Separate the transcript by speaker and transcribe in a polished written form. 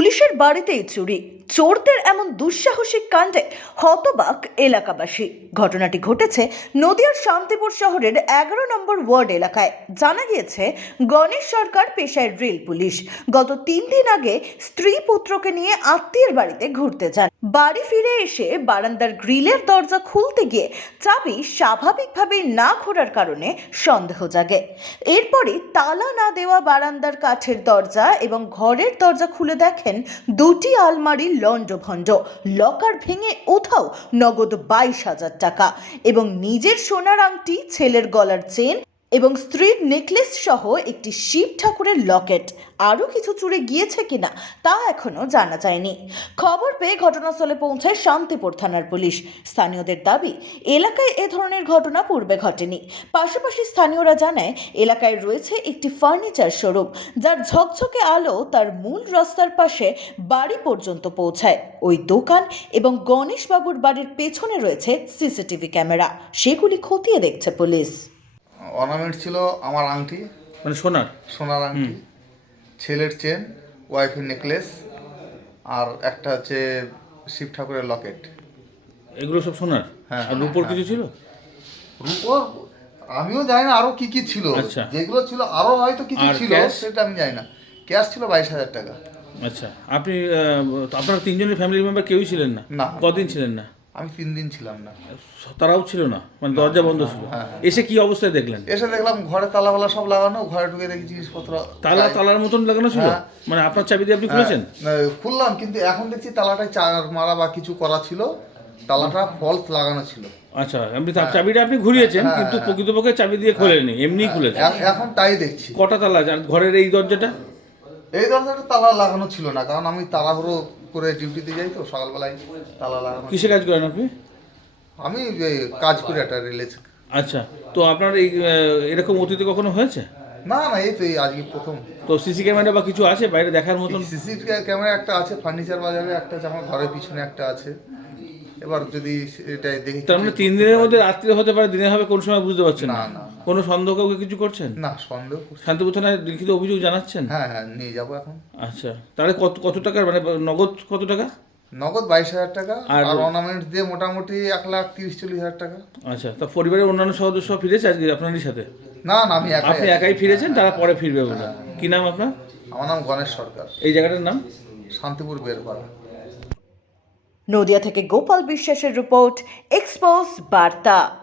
Speaker 1: পুলিশের বাড়িতেই চুরি, চোরদের এমন দুঃসাহসিক কাণ্ডে হতবাক এলাকাবাসী। ঘটনাটি ঘটেছে নদিয়ার শান্তিপুর শহরের 11 নম্বর ওয়ার্ড এলাকায়। জানা গিয়েছে, গণেশ সরকার পেশায় রেল পুলিশ। গত 3 দিন আগে স্ত্রী পুত্রকে নিয়ে আত্মীয়ের বাড়িতে ঘুরতে যান। বাড়ি ফিরে এসে বারান্দার গ্রিলের দরজা খুলতে গিয়ে চাবি স্বাভাবিকভাবে না ঘোরার কারণে সন্দেহ জাগে। এরপরই তালা না দেওয়া বারান্দার কাঠের দরজা এবং ঘরের দরজা খুলে দেখেন দুটি আলমারি লণ্ডভণ্ড, লকার ভেঙে উধাও নগদ 22,000 টাকা এবং নিজের সোনার আংটি, ছেলের গলার চেন এবং স্ত্রীর নেকলেস সহ একটি শিব ঠাকুরের লকেট। আরও কিছু চুরি গিয়েছে কিনা তা এখনো জানা যায়নি। খবর পেয়ে ঘটনাস্থলে পৌঁছায় শান্তিপুর থানার পুলিশ। স্থানীয়দের দাবি, এলাকায় এ ধরনের ঘটনা পূর্বে ঘটেনি। পাশাপাশি স্থানীয়রা জানায়, এলাকায় রয়েছে একটি ফার্নিচার শোরুম, যার ঝকঝকে আলো তার মূল রাস্তার পাশে বাড়ি পর্যন্ত পৌঁছায়। ওই দোকান এবং গণেশবাবুর বাড়ির পেছনে রয়েছে সিসিটিভি ক্যামেরা, সেগুলি খতিয়ে দেখছে পুলিশ।
Speaker 2: অর্নামেন্ট ছিল আমার আংটি,
Speaker 3: মানে
Speaker 2: সোনার আংটি, ছেলের চেন, ওয়াইফের নেকলেস, আর একটা হচ্ছে শিব ঠাকুরের লকেট।
Speaker 3: এগুলো সব সোনার?
Speaker 2: হ্যাঁ।
Speaker 3: আর রূপোর কিছু ছিল?
Speaker 2: রূপোর আমিও জানি না আরো কি কি ছিল।
Speaker 3: আচ্ছা।
Speaker 2: যেগুলো ছিল আরো হয়তো কিছু
Speaker 3: আর
Speaker 2: ছিল,
Speaker 3: cash?
Speaker 2: সেটা আমি জানি না। ক্যাশ ছিল 22,000 টাকা।
Speaker 3: আচ্ছা, আপনি আপনার তিনজনের ফ্যামিলি মেম্বার কেউই ছিলেন না?
Speaker 2: না।
Speaker 3: কদিন ছিলেন না?
Speaker 2: আমি 3 দিন ছিলাম না।
Speaker 3: তারাও ছিল না, মানে দরজা বন্ধ ছিল?
Speaker 2: হ্যাঁ।
Speaker 3: এসে কি অবস্থায় দেখলেন?
Speaker 2: এসে দেখলাম ঘরে তালাওয়ালা সব লাগানো, ঘরে ঢুকে দেখি জিনিসপত্র
Speaker 3: তালার মতন লাগানো ছিল?
Speaker 2: হ্যাঁ।
Speaker 3: মানে আপনার চাবি দিয়ে আপনি খুলেছেন?
Speaker 2: খুললাম, কিন্তু এখন দেখছি তালাটায় চার মারা বা কিছু করা ছিল, তালাটা ফলস লাগানো ছিল।
Speaker 3: আচ্ছা, আপনি চাবিটা আপনি ঘুরিয়েছেন,
Speaker 2: হ্যাঁ,
Speaker 3: কিন্তু
Speaker 2: হ্যাঁ।
Speaker 3: প্রকৃতপক্ষে চাবি দিয়ে খোলেননি, এমনিই খুলেছেন?
Speaker 2: এখন তাই দেখছি।
Speaker 3: কটা তালা আছে? আর ঘরের এই দরজাটা?
Speaker 2: এই দরজাটা তালা লাগানো ছিল না, কারণ আমি তাড়াহুড়ো করে ডিউটিতে যাই তো, সকালবেলায় তালা লাগানো।
Speaker 3: কিসে কাজ করেন আপনি?
Speaker 2: আমি কাজ করি একটা রিলেজ।
Speaker 3: আচ্ছা, তো আপনার এই এরকম অতীতে কখনো হয়েছে?
Speaker 2: না, এই তো এই আজকে প্রথম।
Speaker 3: তো সিসি ক্যামেরা বা কিছু আছে বাইরে দেখার মতন?
Speaker 2: সিসি ক্যামেরা একটা আছে, ফার্নিচার বাজারে একটা আছে, আমার ঘরের পিছনে একটা আছে। এবার যদি এটা দেখি।
Speaker 3: তার মানে 3 দিনের মধ্যে রাত্রে হতে পারে, দিনে হবে কোন সময় বুঝতে পারছেন না?
Speaker 2: না।
Speaker 3: কোনো সন্দেহ কাউকে কিছু করছেন?
Speaker 2: না, সন্দেহ করছি।
Speaker 3: শান্তিপুর থানায় লিখিত অভিযোগ জানাচ্ছেন?
Speaker 2: হ্যাঁ, নিয়ে যাবো এখন।
Speaker 3: আচ্ছা, তাহলে কত টাকার, মানে নগদ কত টাকা?
Speaker 2: নগদ 22,000 টাকা,
Speaker 3: আর
Speaker 2: আর অর্নামেন্ট দিয়ে মোটামুটি 1,30,40,000 টাকা।
Speaker 3: আচ্ছা, তা পরিবারের অন্যান্য সদস্য ফিরেছে আজকে আপনারই সাথে?
Speaker 2: না, আমি
Speaker 3: আপনি একাই ফিরেছেন, তারা পরে ফিরবে বলে? কি নাম আপনার?
Speaker 2: আমার নাম গণেশ সরকার।
Speaker 3: এই জায়গাটার নাম?
Speaker 2: শান্তিপুর বেরপাড়া।
Speaker 1: নদিয়া থেকে গোপাল বিশ্বাসের রিপোর্ট, এক্সপোজ বার্তা।